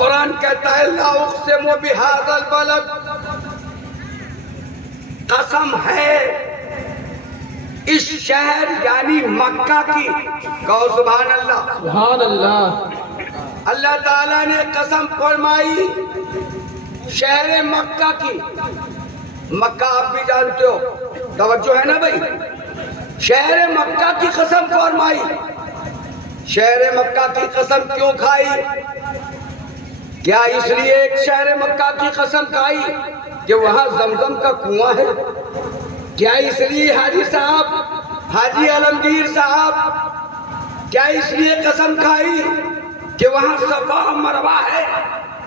قرآن کہتا ہے لا اقسم بہذا البلد، قسم ہے اس شہر یعنی مکہ کی. کہو سبحان اللہ. سبحان اللہ. اللہ تعالیٰ نے قسم فرمائی شہر مکہ کی. مکہ آپ بھی جانتے ہو، توجہ ہے نا بھائی. شہر مکہ کی قسم فرمائی. شہر مکہ کی قسم کیوں کھائی؟ کیا اس لیے ایک شہر مکہ کی قسم کھائی کہ وہاں زمزم کا کنواں ہے؟ کیا اس لیے حاجی صاحب، حاجی عالمگیر صاحب، کیا اس لیے قسم کھائی کہ وہاں صفا مروہ ہے؟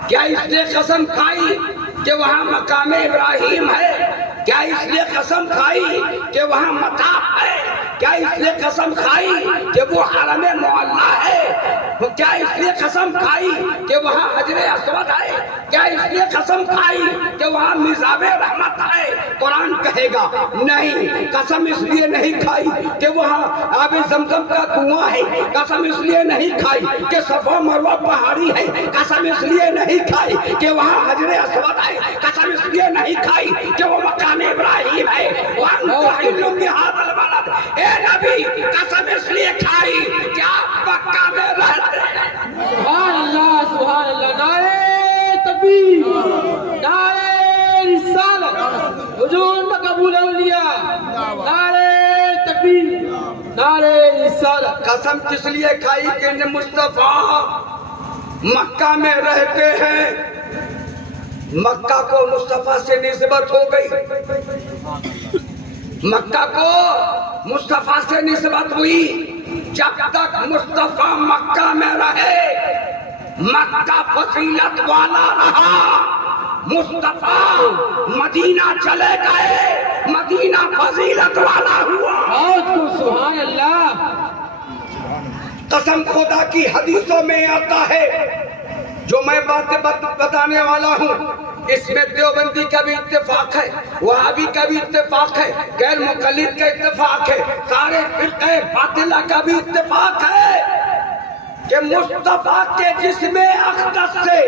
کیا اس لیے قسم کھائی کہ وہاں مقام ابراہیم ہے؟ کیا اس لیے قسم کھائی کہ وہاں مطاف ہے؟ کیا اس لیے قسم کھائی کہ وہ حرم معلیٰ ہے؟ کیا اس لیے قسم کھائی کہ وہاں حجر اسود ہے؟ کیا اس لیے قسم کھائی کہ وہاں میزاب رحمت ہے؟ قرآن کہے گا نہیں، قسم اس لیے نہیں کھائی کہ وہاں آب زمزم کا کنواں ہے. قسم اس لیے نہیں کھائی کہ صفا مروہ پہاڑی ہے. قسم اس لیے نہیں کھائی کہ وہاں حجر اسود ہے. قسم اس لیے نہیں کھائی کہ وہ مقام ابراہیم ہے. وَأَنْتُ حِلٌّ بِهَٰذَا الْبَلَدِ، اے نبی قسم اس لیے کھائی کہ آپ مکہ میں رہتے ہیں. سبحان اللہ. سبحان اللہ. نعرہ تکبیر، نعرہ رسالت، حضور مقبول اولیاء، نعرہ تکبیر، نعرہ رسالت. قسم کس لیے کھائی کہ مصطفیٰ مکہ میں رہتے ہیں. مکہ کو مصطفیٰ سے نسبت ہو گئی. مکہ کو مصطفیٰ سے نسبت ہوئی. جب تک مصطفیٰ مکہ میں رہے مکہ فضیلت والا رہا. مصطفیٰ مدینہ چلے گئے، مدینہ فضیلت والا ہوا. بہت خوب. سبحان اللہ. قسم خدا کی حدیثوں میں آتا ہے. جو میں باتیں بتانے والا ہوں اس میں دیوبندی کا بھی اتفاق ہے، وہابی کا بھی اتفاق ہے، غیر مقلد کا اتفاق ہے، سارے فرقے باطلہ کا بھی اتفاق ہے کہ مصطفیٰ کے جسم اقدس سے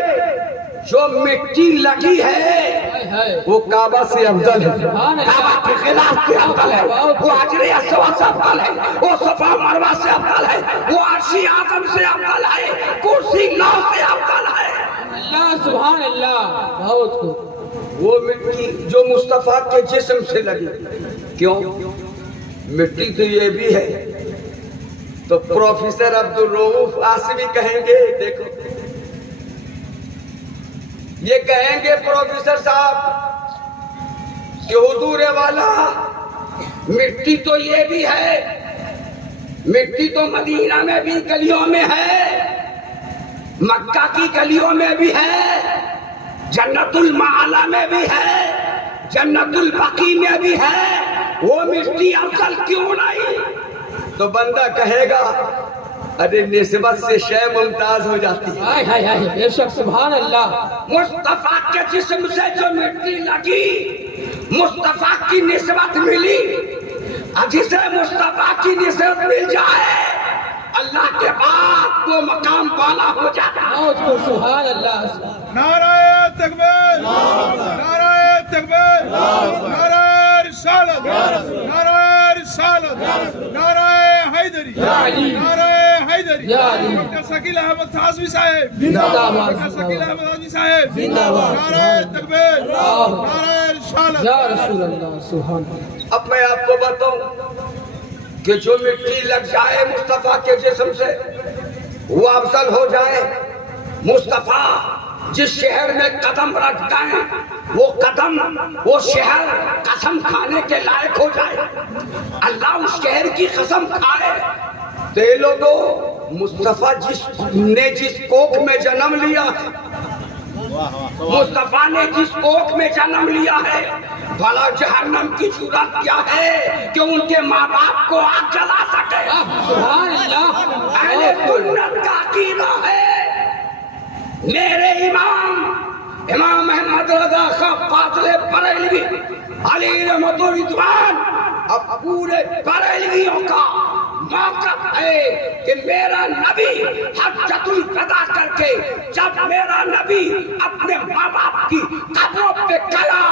جو مٹی لگی ہے وہ کعبہ سے افضل ہے، کعبہ کے خلاف سے افضل ہے، وہ حجر اسود سے افضل ہے، وہ صفا مروہ سے افضل ہے، وہ عرش اعظم سے افضل ہے، کرسی نو سے افضل ہے. اللہ. سبحان اللہ. بہت خوب. وہ مٹی جو مصطفیٰ کے جسم سے لگی. کیوں؟ مٹی تو یہ بھی ہے. تو پروفیسر عبدالرؤوف آصفی کہیں گے، دیکھو یہ کہیں گے پروفیسر صاحب کہ حضور والا مٹی تو یہ بھی ہے، مٹی تو مدینہ میں بھی گلیوں میں ہے، مکہ کی گلیوں میں بھی ہے، جنت المعلا میں بھی ہے، جنت البقیع میں بھی ہے. وہ مٹی افضل کیوں نہیں؟ تو بندہ کہے گا ارے نسبت سے شے ممتاز ہو جاتی ہے. ہائے ہائے ہائے. بے شک. سبحان اللہ. مصطفیٰ کے جسم سے جو مٹی لگی، مصطفیٰ کی نسبت ملی. جسے مصطفیٰ کی نسبت مل جائے اللہ کے بعد وہ مقام والا ہو جاتا ہے. بہت خوب. سبحان اللہ. نعرہ تکبیر، نعرہ تکبیر، نعرہ رسالت، نعرہ رسالت، نعرہ حیدری، نعرہ حیدری. ڈاکٹر ثقیل احمد ہاشمی صاحب، ڈاکٹر ثقیل احمد ہاشمی صاحب، نعرہ تکبیر، نعرہ رسالت. یا رسول اللہ. سبحان اللہ. اب میں آپ کو بتاؤں کہ جو مٹی لگ جائے مصطفیٰ کے جسم سے وہ افضل ہو جائے. مصطفیٰ جس شہر میں قدم رکھ گئے وہ قدم، وہ شہر قسم کھانے کے لائق ہو جائے. اللہ اس شہر کی قسم کھائے. تو یہ لوگوں مصطفیٰ نے جس کوکھ میں جنم لیا، مصطفیٰ نے جس کوکھ میں جنم لیا ہے، بھلا جہنم کی جرات کیا ہے کہ ان کے ماں باپ کو آگ جلا سکے. سبحان اللہ. اہل سنت کا عقیدہ ہے میرے امام احمد رضا خان فاضل بریلوی علی رحمت و رضوان اب پورے بریلویوں کا موقف ہے کہ میرا نبی حجۃ الوداع کر کے جب میرا نبی اپنے ماں باپ کی قبروں پہ گیا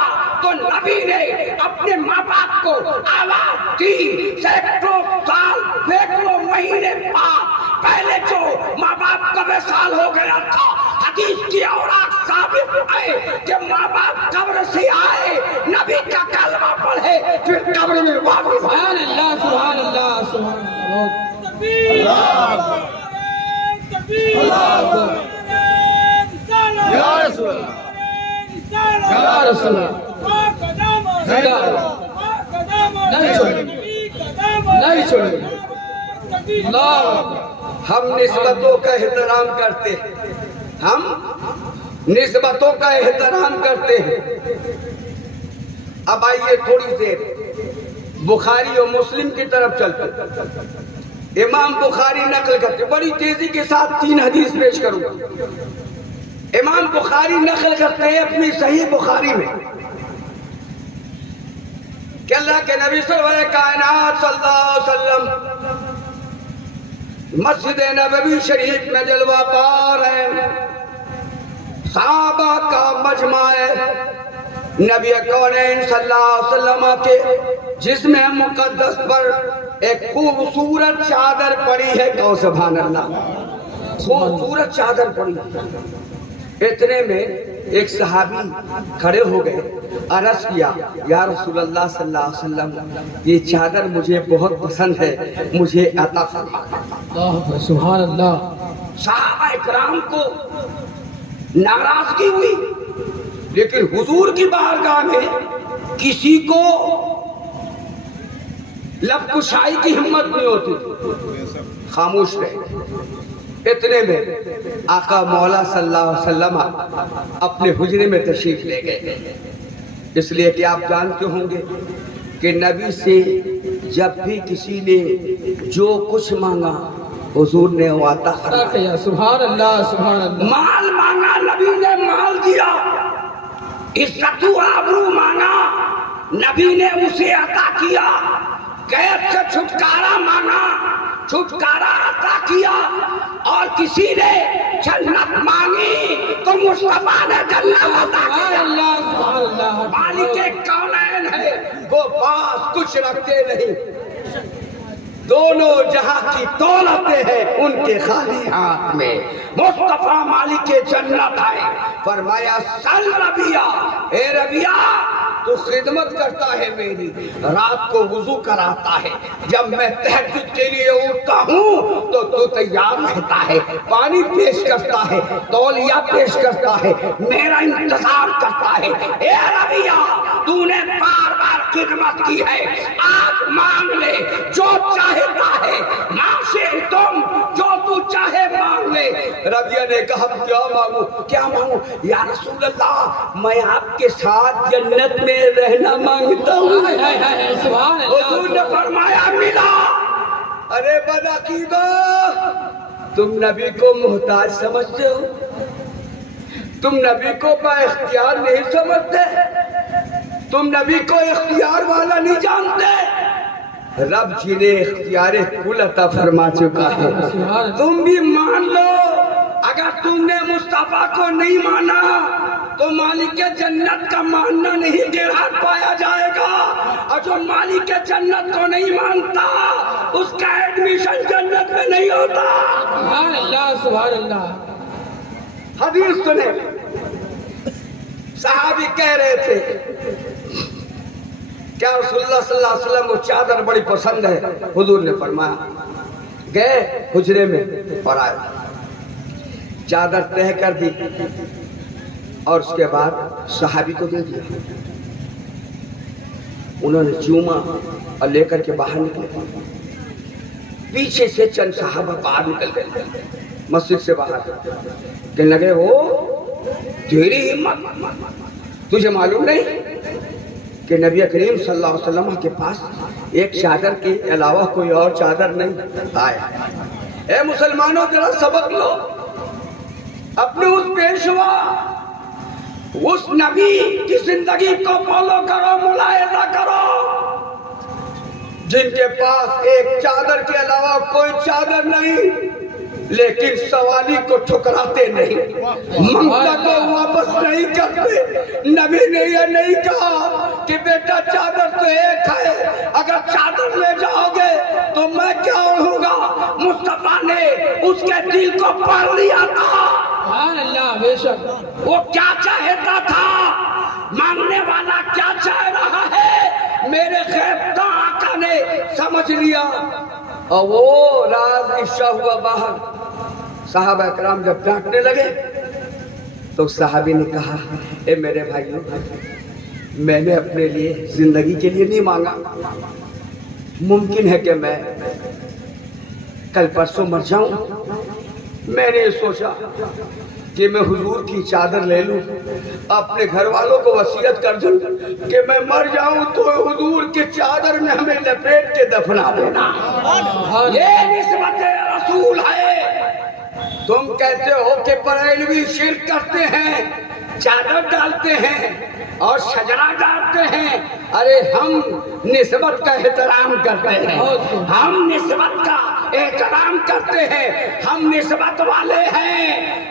تو نبی نے اپنے ماں باپ کو آواز دی. سینکڑوں سال سینکڑوں مہینے بعد پہلے جو ماں باپ کا وصال ہو گیا تھا، حدیث کی اوراق ثابت ہے کہ ماں باپ قبر سے آئے، نبی کا کلمہ پڑھے، پھر قبر میں واپس. سبحان اللہ سبحان اللہ سبحان اللہ. یا رسول اللہ یا رسول اللہ نہیں چھوڑیں نہیں چھوڑیں. اللہ ہم نسبتوں کا احترام کرتے ہیں، ہم نسبتوں کا احترام کرتے ہیں. اب آئیے تھوڑی دیر بخاری اور مسلم کی طرف چلتے. امام بخاری نقل کرتے، بڑی تیزی کے ساتھ 3 حدیث پیش کروں گا. امام بخاری نقل کرتے ہیں اپنی صحیح بخاری میں کہ اللہ کے نبی سرور کائنات صلی اللہ علیہ وسلم مسجد نبوی شریف میں جلوہ پار ہے، صحابہ کا مجمع ہے، نبی کونین صلی اللہ علیہ وسلم کے جسم مقدس پر ایک خوبصورت چادر پڑی ہے. کہو سبحان اللہ. خوبصورت چادر پڑی. اتنے میں ایک صحابی کھڑے ہو گئے، عرض کیا یا رسول اللہ صلی اللہ علیہ وسلم یہ چادر مجھے بہت پسند ہے، مجھے عطا فرما. اللہ سبحان اللہ. صحابہ اکرام کو ناراضگی ہوئی، لیکن حضور کی بارگاہ میں کسی کو لب کشائی کی ہمت نہیں ہوتی، خاموش رہے. اتنے میں آقا مولا صلی اللہ علیہ وسلم اپنے حجرے میں تشریف لے گئے. اس لیے کہ آپ جانتے ہوں گے کہ نبی سے جب بھی کسی نے جو کچھ مانگا حضور نے وہ عطا فرمایا. سبحان اللہ سبحان اللہ. مال مانگا نبی نے مال دیا، عزت و آبرو مانگا نبی نے اسے عطا کیا، قید سے چھٹکارا مانگا چھٹکارا عطا کیا، اور کسی نے جنت مانگی تو مصطفیٰ نے جنت عطا سبحان کیا. اللہ سبحان اللہ. مالک کونین ہے، وہ پاس کچھ رکھتے نہیں، دونوں جہاں کی دولتیں ہیں ان کے خالی ہاتھ میں. مصطفیٰ مالک جنت ہے. فرمایا سل ربیہ، اے ربیہ تو خدمت کرتا ہے میری، رات کو وضو کراتا ہے، جب میں تہجد کے لیے اٹھتا ہوں تو تیار رہتا ہے، پانی پیش کرتا ہے، تولیہ پیش کرتا ہے، میرا انتظار کرتا ہے. اے ربیہ تو نے بار بار خدمت کی ہے، آج مانگ لے جو چاہتا ہے، ماشے تم جو تو چاہے مانگ لے. ربیہ نے کہا کیا مانگوں کیا مانگوں؟ یا رسول اللہ میں آپ کے ساتھ جنت میں رہنا مانگتا ہوں. سبحان حضور نے اللہ. فرمایا ملا. ارے بدعقیدہ تم نبی کو محتاج سمجھتے ہو، تم نبی کو با اختیار نہیں سمجھتے، تم نبی کو اختیار والا نہیں جانتے. رب جنہیں اختیار کل عطا فرما چکا ہے. تم بھی مان لو، اگر تم نے مصطفیٰ کو نہیں مانا تو مالک جنت کا ماننا نہیں گرا پایا جائے گا، اور جو مالک جنت کو نہیں مانتا اس کا ایڈمیشن جنت میں نہیں ہوتا. سبحان اللہ سبحان اللہ. حدیث سنے، صحابی کہہ رہے تھے کیا رسول اللہ صلی اللہ علیہ وسلم کو چادر بڑی پسند ہے؟ حضور نے فرمایا گئے حجرے میں اور آئے، چادر تہہ کر دی اور اس کے بعد صحابی کو دے دیا. انہوں نے چوما اور لے کر کے باہر نکلے. پیچھے سے چند صحابہ باہر نکل گئے مسجد سے باہر، کہنے لگے ہو تیری ہمت، تجھے معلوم نہیں کہ نبی کریم صلی اللہ علیہ وسلم کے پاس ایک چادر کے علاوہ کوئی اور چادر نہیں آیا. اے مسلمانوں ذرا سبق لو، اپنے اس پیشوا اس نبی کی زندگی کو فالو کرو، ملاحظہ کرو. جن کے پاس ایک چادر کے علاوہ کوئی چادر نہیں، لیکن سوالی کو ٹھکراتے نہیں، ممتا کو واپس نہیں کرتے۔ نبی نے یہ نہیں کہا کہ بیٹا چادر تو ایک ہے، اگر چادر لے جاؤ گے تو میں کیا اڑوں گا۔ مصطفیٰ نے اس کے دل کو پڑھ لیا تھا، سبحان اللہ، بے شک وہ کیا چاہتا تھا، مانگنے والا کیا چاہ رہا ہے، میرے غیب آقا نے سمجھ لیا۔ اور وہ راز افشا ہوا باہر۔ صحابہ اکرام جب ڈانٹنے لگے تو صحابی نے کہا، اے میرے بھائیوں، میں نے اپنے لیے زندگی کے لیے نہیں مانگا، ممکن ہے کہ میں کل پرسوں مر جاؤں۔ میں نے سوچا کہ میں حضور کی چادر لے لوں، اپنے گھر والوں کو وصیت کر دوں کہ میں مر جاؤں تو حضور کی چادر میں ہمیں لپیٹ کے دفنا دینا۔ یہ نسبت رسول ہے۔ تم کہتے ہو کہ بریلوی شرک کرتے ہیں، چادر ڈالتے ہیں اور شجرہ ڈالتے ہیں۔ ارے ہم نسبت کا احترام کرتے ہیں، ہم نسبت کا احترام کرتے ہیں، ہم نسبت والے ہیں۔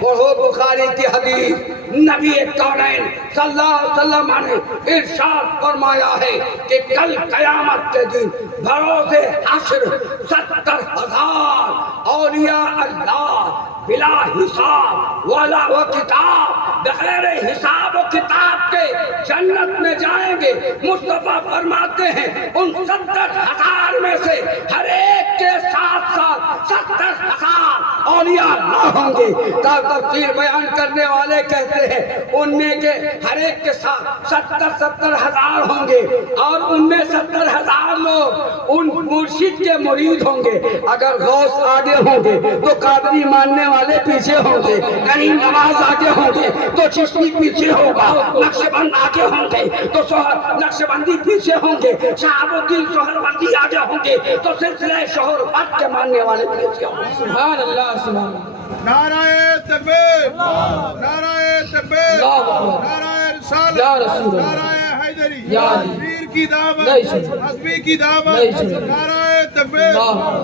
پڑھو بخاری کی حدیث، نبی کونین صلی اللہ علیہ وسلم نے ارشاد فرمایا ہے کہ کل قیامت کے دن بروز حشر 70,000 اولیاء اللہ بلا حساب ولا و کتاب، بغیر حساب و کتاب کے جنت میں جائیں گے۔ مصطفیٰ فرماتے ہیں ان 70,000 میں سے ہر ایک کے ساتھ ساتھ 70,000 اولیاء اللہ ہوں گے۔ تفسیر بیان کرنے والے کہتے ہیں ان میں کے ہر ایک کے ساتھ 70,000 ہوں گے، اور ان میں 70,000 لوگ ان مرشد کے مرید ہوں گے۔ اگر غوث آگے ہوں گے تو قادری ماننے والے پیچھے ہوں گے، کریم نواز آگے ہوں گے تو چشتی پیچھے ہوگا، نقش بند آگے ہوں گے تو نقش بندی پیچھے ہوں گے، شہاب الدین سہروردی آگے ہوں گے تو سلسلہ شہر بت کے ماننے والے پیچھے ہوں گے۔ سبحان اللہ، سبحان اللہ۔ نعرہ تکبیر، نعرہ تکبیر، نعرہ رسالت، نعرہ حیدری، پیر کی دعوت، حزبی کی دعوت، نعرہ تکبیر،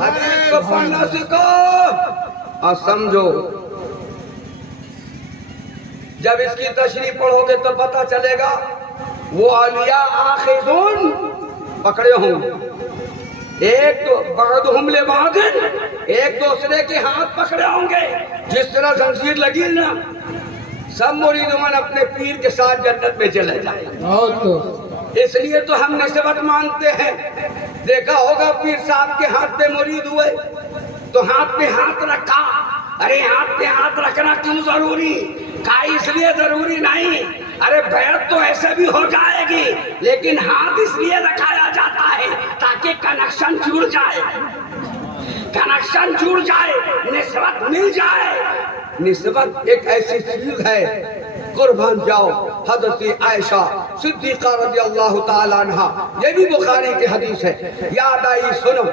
حدیث کو پڑھنا سیکھو اور سمجھو۔ جب اس کی تشریح پڑھو گے تو پتہ چلے گا وہ اولیاء آخذون پکڑے ہوں گے، ایک تو بعضهم لبعض، ایک دوسرے کے ہاتھ پکڑے ہوں گے، جس طرح زنجیر لگی نا، سب مریدان اپنے پیر کے ساتھ جنت میں چلے جائیں۔ اس لیے تو ہم نسبت مانتے ہیں۔ دیکھا ہوگا پیر صاحب کے ہاتھ پہ مرید ہوئے تو ہاتھ پہ ہاتھ رکھا۔ ارے ہاتھ پہ ہاتھ رکھنا کیوں ضروری؟ کہا اس لیے ضروری نہیں، ارے بیعت تو ایسے بھی ہو جائے گی، لیکن ہاتھ اس لیے رکھایا جاتا ہے تاکہ کنیکشن جڑ جائے، کنیکشن جڑ جائے، نسبت مل جائے۔ نسبت ایک ایسی چیز ہے، قربان جاؤ۔ حضرت عائشہ صدیقہ رضی اللہ تعالیٰ عنہ، یہ بھی بخاری کی حدیث ہے، یاد آئی سنو۔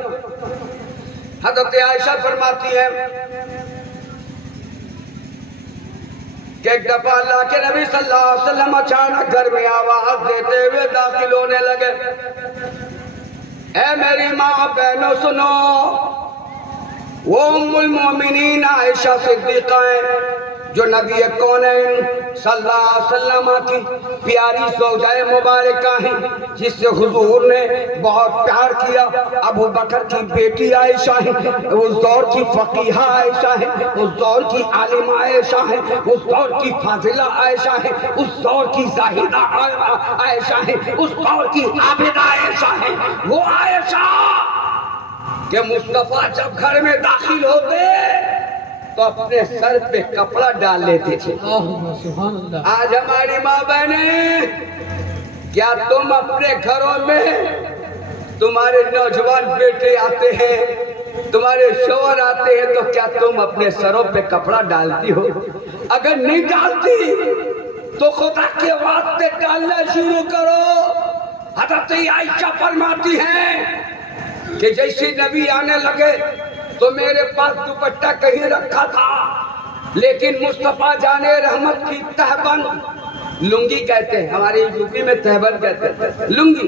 حضرت عائشہ فرماتی ہے کہ ایک دفعہ اللہ کے نبی صلی اللہ علیہ وسلم اچانک گھر میں آواز دیتے ہوئے داخل ہونے لگے، اے میری ماں بہنوں سنو، وہ ام المومنین عائشہ صدیقہ ہیں جو نبی کونین صلی اللہ علیہ وسلم کی پیاری زوجہ مبارکہ ہیں، جس سے حضور نے بہت پیار کیا۔ ابو بکر کی بیٹی عائشہ ہیں، اس دور کی فقیہہ عائشہ ہیں، اس دور کی عالمہ عائشہ ہیں، اس دور کی فاضلہ عائشہ ہیں، اس دور کی زاہدہ عائشہ ہیں، اس دور کی عابدہ عائشہ ہیں۔ وہ عائشہ کہ مصطفیٰ جب گھر میں داخل ہوتے تو اپنے سر پہ کپڑا ڈال لیتے تھے۔ آج ہماری ماں بہنیں، کیا تم اپنے گھروں میں تمہارے نوجوان بیٹے آتے ہیں، تمہارے شوہر آتے ہیں، تو کیا تم اپنے سروں پہ کپڑا ڈالتی ہو؟ اگر نہیں ڈالتی تو خدا کے واسطے ڈالنا شروع کرو۔ حضرت عائشہ فرماتی ہیں کہ جیسے نبی آنے لگے تو میرے پاس دوپٹہ کہیں رکھا تھا، لیکن مصطفیٰ جانے رحمت کی تہبند، لنگی کہتے ہیں، ہمارے یوپی میں تہبند کہتے ہیں، لنگی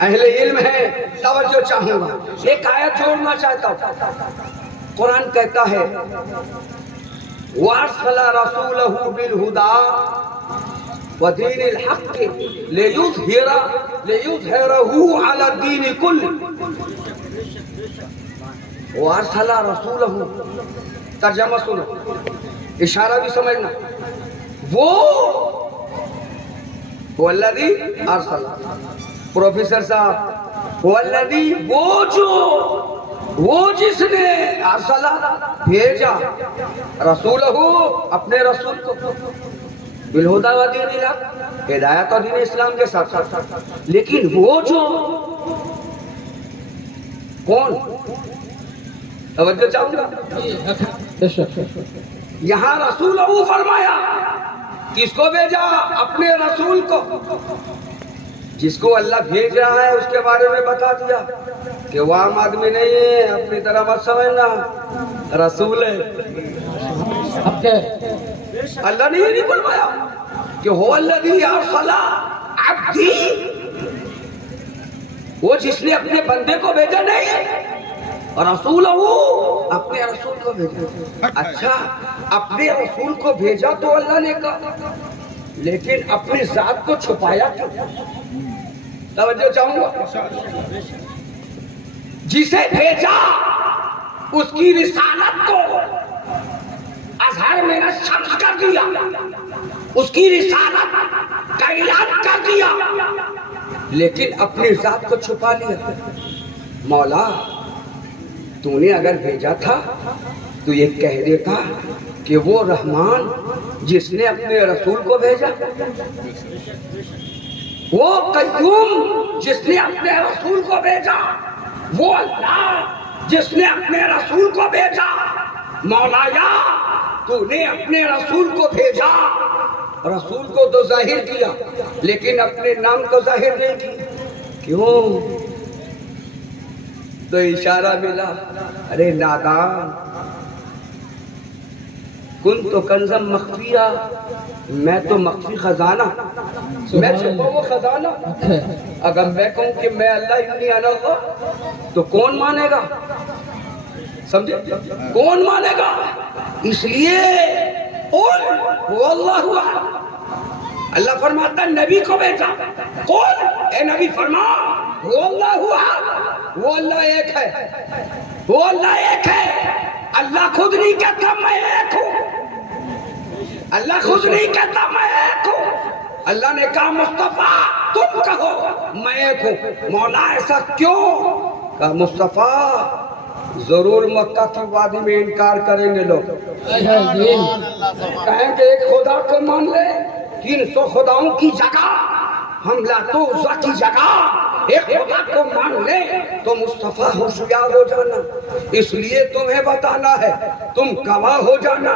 اہل علم ہے، توجہ چاہوں گا، ایک آیت جوڑنا چاہتا ہوں۔ قرآن کہتا ہے وَأَرْسَلَ رَسُولَهُ بِالْهُدَىٰ وَدِينِ الْحَقِّ لِيُظْهِرَهُ عَلَى الدِّينِ كُلِّهِ۔ وَأَرْسَلَ رَسُولَهُ، ترجمہ سنو، اشارہ بھی سمجھنا، وہ الذی ارسل، پروفیسر صاحب، والذی، وہ جس نے ارسل بھیجا، رسولہ، اپنے رسول کو، بالہدیٰ و دین الحق، ہدایت اور دین اسلام کے ساتھ ساتھ، لیکن وہ جو کون، توجہ چاہوں گا، یہاں رسولہ فرمایا، کس کو بھیجا؟ اپنے رسول کو، جس کو اللہ بھیج رہا ہے اس کے بارے میں بتا دیا کہ وہ عام آدمی نہیں ہے، اپنی طرح مت سمجھنا، رسول ہے۔ اللہ نے یہ نہیں فرمایا کہ هو الذی ارسل عبدی، وہ جس نے اپنے بندے کو بھیجا، نہیں، رسول اپنے رسول کو بھیجا۔ اچھا، اپنے رسول کو بھیجا تو اللہ نے کہا، لیکن اپنی ذات کو چھپایا کیوں؟ توجہ چاہوں گا، جسے بھیجا اس کی رسالت کو اظہار میں نہ شمس کر دیا، اس کی رسالت کا اعلان کر دیا، لیکن اپنی ذات کو چھپا لیا۔ مولا، تو نے اگر بھیجا تھا تو یہ کہہ دیتا کہ وہ رحمان جس نے اپنے رسول کو بھیجا، وہ قیوم جس نے اپنے رسول کو بھیجا، وہ اللہ جس نے اپنے رسول کو بھیجا۔ مولایا، تو نے اپنے رسول کو بھیجا، رسول کو تو ظاہر کیا لیکن اپنے نام کو ظاہر نہیں کیا، کیوں؟ تو اشارہ ملا، ارے نادان، کن تو کنزم مخفیہ، میں تو مخفی خزانہ، میں چھپا وہ خزانہ۔ اگر میں کہوں کہ میں اللہ انی انا اللہ، تو کون مانے گا؟ سمجھے؟ کون مانے گا؟ اس لیے قل هو اللہ احد، اللہ فرماتا ہے نبی کو بھیجا، قل، اے نبی فرما، هو اللہ احد، وہ اللہ ایک ہے، وہ اللہ ایک ہے۔ اللہ خود نہیں کہتا میں ایک ہوں، اللہ خود نہیں کہتا میں ایک ہوں، اللہ نے کہا مصطفیٰ تم کہو میں ایک ہوں۔ مولا ایسا کیوں؟ کہا مصطفیٰ ضرور مکہ کی وادی میں انکار کریں گے لوگ، کہیں گے ایک خدا کو مان لے، 300 خداؤں کی جگہ ہم لات و عزا کی جگہ ایک خدا کو مان لے تو مصطفیٰ ہوشیار ہو جانا، اس لیے تمہیں بتانا ہے، تم گواہ ہو جانا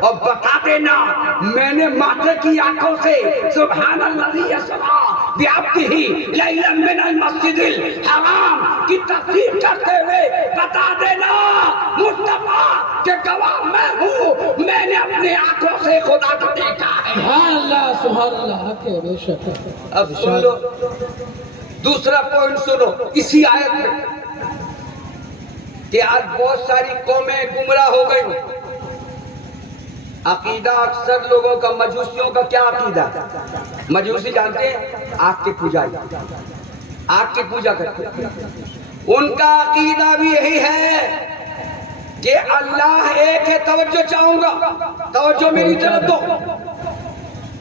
اور بتا دینا، میں نے ماتھے کی آنکھوں سے سبحان الذی اسریٰ بعبدہ لیلا من المسجد الحرام کی تفسیر کرتے ہوئے بتا دینا مصطفیٰ کہ گواہ میں ہوں، میں نے اپنے آنکھوں سے خدا کو دیکھا ہے۔ سبحان اللہ، سبحان اللہ، بے شک۔ اب سن لو دوسرا پوائنٹ، سنو اسی آیت میں کہ آج بہت ساری قومیں گمراہ ہو گئی۔ عقیدہ اکثر لوگوں کا، مجوسیوں کا کیا عقیدہ؟ مجوسی جانتے ہیں؟ آگ کی پوجا، آگ کی پوجا کرتے ہیں۔ ان کا عقیدہ بھی یہی ہے کہ اللہ ایک ہے۔ توجہ چاہوں گا، توجہ میری طرف دو،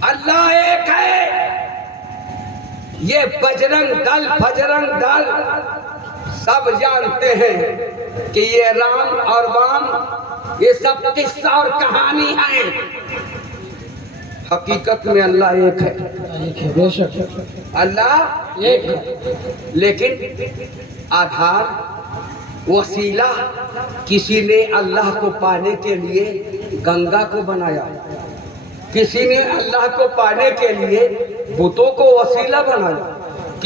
اللہ ایک ہے۔ یہ بجرنگ دل، بجرنگ دل سب جانتے ہیں کہ یہ رام اور وام یہ سب قصہ اور کہانی ہے، حقیقت میں اللہ ایک ہے، بے شک اللہ ایک ہے، لیکن آدھار وسیلہ کسی نے اللہ کو پانے کے لیے گنگا کو بنایا، کسی نے اللہ کو پانے کے لیے بتوں کو وسیلہ بنایا،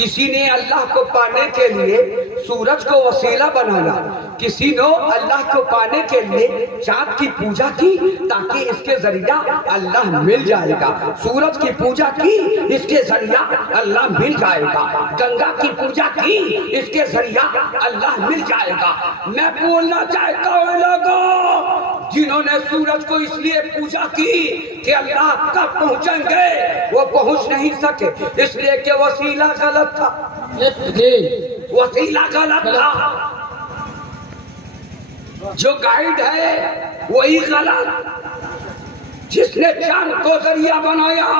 کسی نے اللہ کو پانے کے لیے سورج کو وسیلہ بنایا، کسی نے اللہ کو پانے کے لیے چاند کی پوجا کی تاکہ اس کے ذریعہ اللہ مل جائے گا، سورج کی پوجا کی اس کے ذریعہ اللہ مل جائے گا، گنگا کی پوجا کی اس کے ذریعہ اللہ مل جائے گا۔ میں بولنا چاہتا ہوں لوگوں، جنہوں نے سورج کو اس لیے پوجا کی کہ اللہ تک پہنچیں گے، وہ پہنچ نہیں سکے، اس لیے کہ وسیلہ غلط تھا، جی وسیلہ غلط تھا، جو گائیڈ ہے وہی غلط، جس نے چاند کو ذریعہ بنایا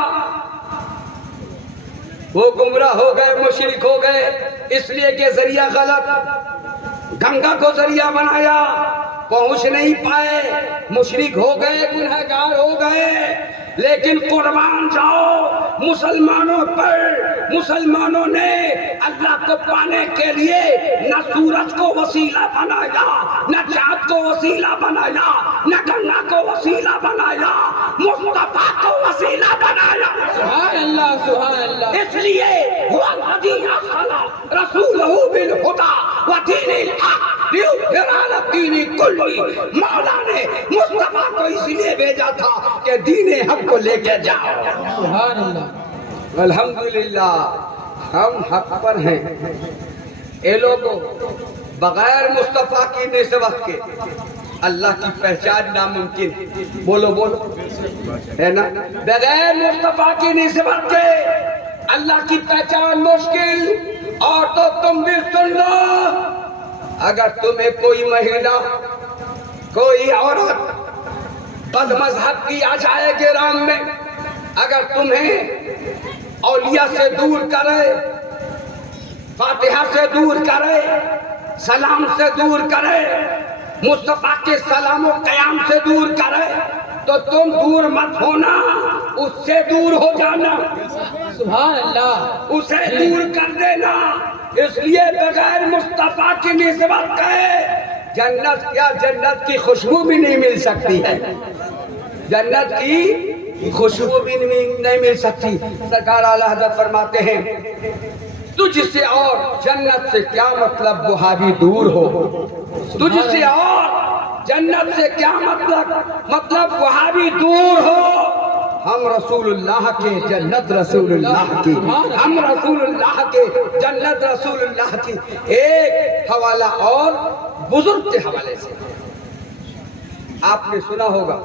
وہ گمراہ ہو گئے، مشرک ہو گئے، اس لیے کہ ذریعہ غلط، گنگا کو ذریعہ بنایا پہنچ نہیں پائے، مشرک ہو گئے، گنہگار ہو گئے۔ لیکن قربان جاؤ مسلمانوں پر، مسلمانوں نے اللہ کو پانے کے لیے نہ سورج کو وسیلہ بنایا، نہ چاند کو وسیلہ بنایا، نہ گنگا کو وسیلہ بنایا، مصطفیٰ کو وسیلہ بنایا۔ سبحان اللہ سبحان اللہ۔ اس لیے وہ الذی ارسل رسولہ بالہدی ودین الحق لیظہرہ علی الدین کلہ، مولا نے مصطفیٰ کو اس لیے بھیجا تھا کہ دین حق کو لے کے جاؤ۔ سبحان اللہ۔ الحمدللہ ہم حق پر ہیں۔ اے لوگوں، بغیر مصطفیٰ کی نسبت کے اللہ کی پہچان ناممکن، بولو بولو ہے نا، بغیر مصطفیٰ کی نسبت کے اللہ کی پہچان مشکل۔ اور تو تم بھی سن لو، اگر تمہیں کوئی مہینہ، کوئی عورت بد مذہب کی آ جائے گرام میں، اگر تمہیں اولیاء سے دور کرے، فاتحہ سے دور کرے، سلام سے دور کرے، مصطفیٰ کے سلام و قیام سے دور کرے، تو تم دور مت ہونا، اس سے دور ہو جانا، سبحان اللہ۔ اسے دور کر دینا۔ اس لیے بغیر مصطفیٰ کی نسبت کے جنت کیا، جنت کی خوشبو بھی نہیں مل سکتی ہے، جنت کی خوشبو بھی نہیں مل سکتی۔ سرکار اعلیٰ حضرت فرماتے ہیں تجھ سے اور جنت سے کیا مطلب وہابی دور ہو، تجھ سے اور جنت سے کیا مطلب وہابی دور ہو، ہم رسول اللہ کے جنت رسول اللہ کی، ہم رسول اللہ کے جنت رسول اللہ کی۔ ایک حوالہ اور بزرگ کے حوالے سے آپ نے سنا ہوگا،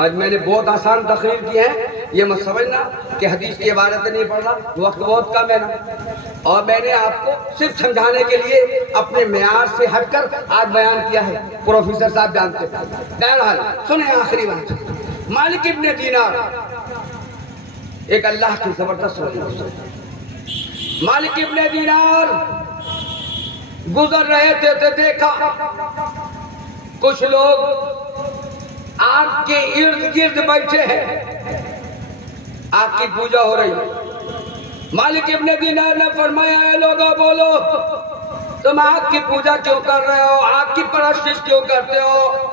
آج میں نے بہت آسان تقریر کی ہے، یہ مت سمجھنا کہ حدیث کی عبارتیں نہیں پڑھنا، وقت بہت کم ہے نا، اور میں نے آپ کو صرف سمجھانے کے لیے اپنے معیار سے ہٹ کر آج بیان کیا ہے، پروفیسر صاحب جانتے ہیں۔ بہرحال سنیں آخری بات، مالک ابن دینار ایک اللہ کی زبردست ولی، مالک ابن دینار گزر رہے تھے تو دیکھا کچھ لوگ آگ کے ارد گرد بیٹھے ہیں، آگ کی پوجا ہو رہی ہے۔ مالک ابن دینار نے فرمایا اے لوگوں بولو، تم آگ کی پوجا کیوں کر رہے ہو، آگ کی پرستش کیوں کرتے ہو؟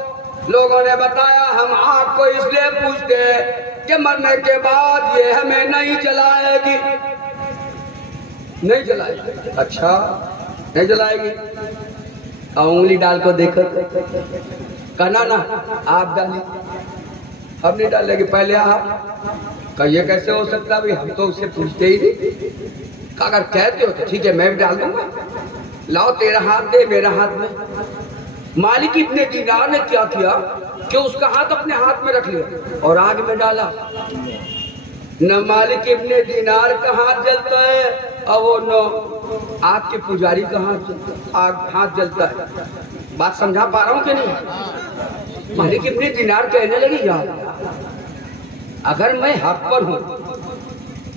لوگوں نے بتایا ہم آگ کو اس لیے پوجتے ہیں کہ مرنے کے بعد یہ ہمیں نہیں جلائے گی، نہیں جلائے گی۔ اچھا نہیں جلائے گی، انگلی ڈال کو دیکھو، کہنا نا آپ ڈالیں، ہم نہیں ڈالیں گے، پہلے آپ، کہ یہ کیسے ہو سکتا بھی، ہم تو اسے پوچھتے ہی نہیں۔ اگر کہتے ہو تو ٹھیک ہے میں بھی ڈال دوں گا، لاؤ تیرا ہاتھ دے میرا ہاتھ میں۔ مالک ابن دینار نے کیا کیا کہ اس کا ہاتھ اپنے ہاتھ میں رکھ لیا اور آگ میں ڈالا۔ نہ مالک ابن دینار کا ہاتھ جلتا ہے اور وہ نہ آگ کے پجاری کا ہاتھ جلتا ہے۔ بات سمجھا پا رہا ہوں کہ نہیں؟ مالک ابن دینار کہنے لگی یار اگر میں حق پر ہوں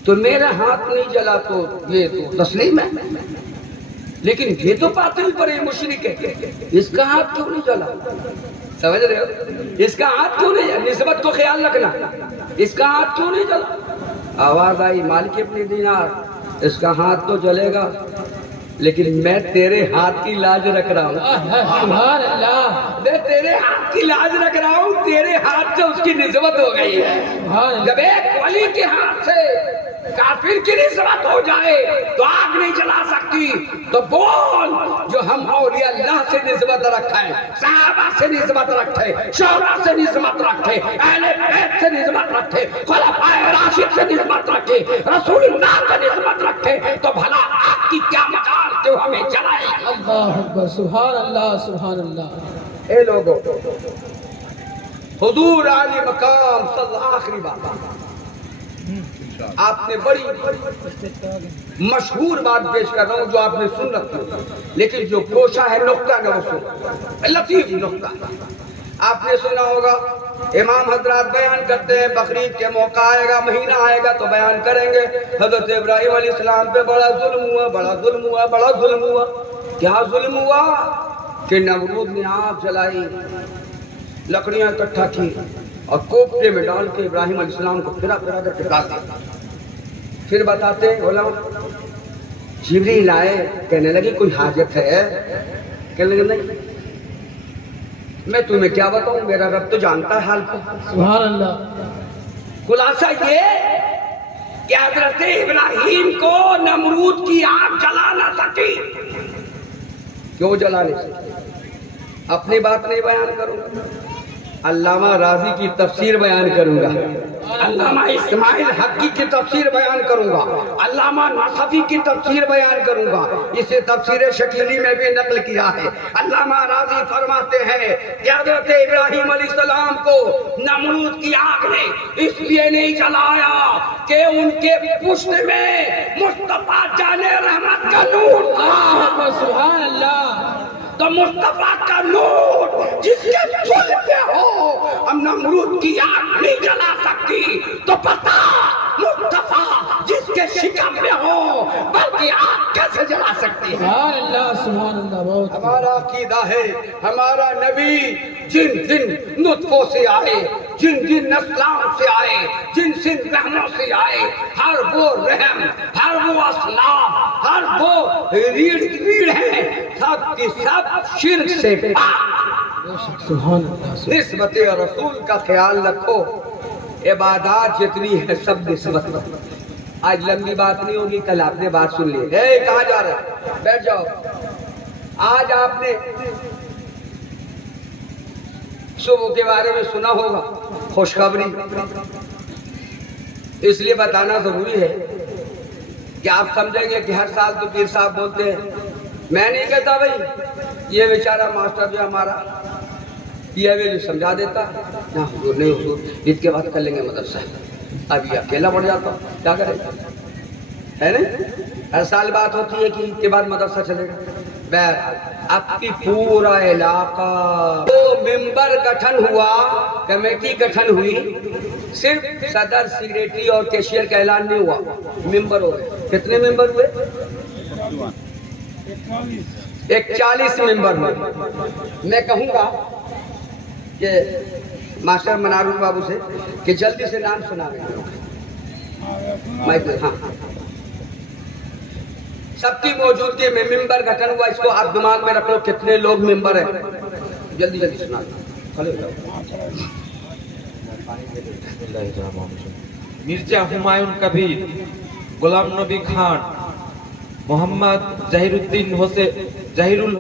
تو میرا ہاتھ نہیں جلا تو یہ تو تسلیم ہے، لیکن یہ تو باطل پر مشرک ہے، اس کا ہاتھ کیوں نہیں جلا؟ سمجھ رہے ہو؟ اس کا ہاتھ کیوں نہیں جلا؟ نسبت کو خیال رکھنا، اس کا ہاتھ کیوں نہیں جلا؟ آواز آئی مالک ابن دینار اس کا ہاتھ تو جلے گا لیکن میں تیرے ہاتھ کی لاج رکھ رہا ہوں، سبحان اللہ۔ میں تیرے ہاتھ کی لاج رکھ رہا ہوں، تیرے ہاتھ سے اس کی نسبت ہو گئی ہے۔ جب ایک ولی کے ہاتھ سے کافر کی نسبت ہو جائے تو آگ نہیں جلا سکتی، تو بول جو ہم اولیاء اللہ سے نسبت رکھے، صحابہ سے نسبت رکھے، شورا سے نسبت رکھے، اہل بیت سے نسبت رکھے، خلفائے راشد سے نسبت رکھے، رسول اللہ سے نسبت رکھے، تو بھلا آگ کی کیا مجال کہ وہ ہمیں جلائے گا؟ اللہ اکبر، سبحان اللہ سبحان اللہ۔ اے لوگوں، حضور علی مقام صلی اللہ، آخری بات آپ نے بڑی مشہور بات پیش کر رہا ہوں جو آپ نے سن رکھی، لیکن جو کوشا ہے نقطہ نہ وہ سن، لطیف نقطہ۔ آپ نے سنا ہوگا امام حضرات بیان کرتے ہیں بقرعید کے موقع آئے گا، مہینہ آئے گا تو بیان کریں گے حضرت ابراہیم علیہ السلام پہ بڑا ظلم ہوا، بڑا ظلم ہوا، بڑا ظلم ہوا۔ کیا ظلم ہوا؟ کہ نمرود نے آگ جلائی، لکڑیاں اکٹھا کی اور کوفتے میں ڈال کے ابراہیم علیہ السلام کو پھرا پھرا کر ٹکا دیا۔ پھر بتاتے علماء جبریل آئے، کہنے لگے کوئی حاجت ہے؟ کہنے لگے نہیں، میں تمہیں کیا بتاؤں، میرا رب تو جانتا ہے حال کو۔ سبحان اللہ۔ خلاصہ یہ کہ حضرت ابراہیم کو نمرود کی آگ جلا نہ سکی۔ کیوں جلا نہیں سکی؟ اپنی بات نہیں بیان کروں گا، علامہ راضی کی تفسیر بیان کروں گا، علامہ اسماعیل حقی کی تفسیر بیان کروں گا، علامہ نصفی کی تفسیر بیان کروں گا، اسے تفسیر شکیلی میں بھی نقل کیا ہے۔ علامہ راضی فرماتے ہیں کہ حضرت ابراہیم علیہ السلام کو نمرود کی آگ نے اس لیے نہیں جلایا کہ ان کے پشت میں مصطفیٰ جان رحمت کا نور تھا۔ اللہ اکبر، سبحان اللہ۔ تو مصطفیٰ کا نور جس کے چل پہ ہو ہم نمرود کی آگ نہیں جلا سکتی، تو پتا مصطفیٰ جس کے شکم میں ہو بلکہ آگ کیسے جلا سکتی ہے؟ سبحان اللہ سبحان اللہ۔ بہت ہمارا عقیدہ ہے ہمارا نبی جن جن نطفوں سے آئے، جن جن نسلوں سے آئے، جن جن رحموں سے آئے، ہر وہ رحم، ہر وہ اسلام، ہر وہ ریڑھ ہیں، سب کی سب شرک سے پاک۔ سبحان اللہ۔ نسبت رسول کا خیال رکھو، عبادات جتنی ہے سب نسبت رکھو۔ آج لمبی بات نہیں ہوگی، کل آپ نے بات سن لی۔ اے کہاں جا رہے ہیں؟ بیٹھ جاؤ۔ آج آپ نے صبح کے بارے میں سنا ہوگا، خوشخبری، اس لیے بتانا ضروری ہے کہ آپ سمجھیں گے کہ ہر سال تو پیر صاحب بولتے ہیں۔ میں نہیں کہتا بھائی یہ بیچارہ ماسٹر جو ہمارا یہ بھی سمجھا دیتا ہے، نہ حضور نہیں، حضور عید کے بعد کر لیں گے مدرسہ، ابھی اکیلا پڑ جاتا ہوں، کیا کرے ہے نا؟ ہر سال بات ہوتی ہے کہ عید کے بعد مدرسہ چلے گا۔ بہرحال اب کی پورا علاقہ وہ ممبر گٹھن ہوا، کمیٹی گٹھن ہوئی، صرف صدر سیکریٹری اور کیشیئر کا اعلان نہیں ہوا، ممبر ہو گئے۔ کتنے ممبر ہوئے؟ 41 ممبر ہوئے۔ میں کہوں گا کہ ماسٹر منارول بابو سے کہ جلدی سے نام سنا رہے ہاں، سب کی موجودگی میں ممبر گٹھن ہوا۔ اس کو آپ دماغ میں رکھ لو کتنے لوگ ممبر ہیں، جلدی جلدی سنا دو۔ مرزا ہمایوں کبیر، غلام نبی خان، محمد ظہیر الدین حسین،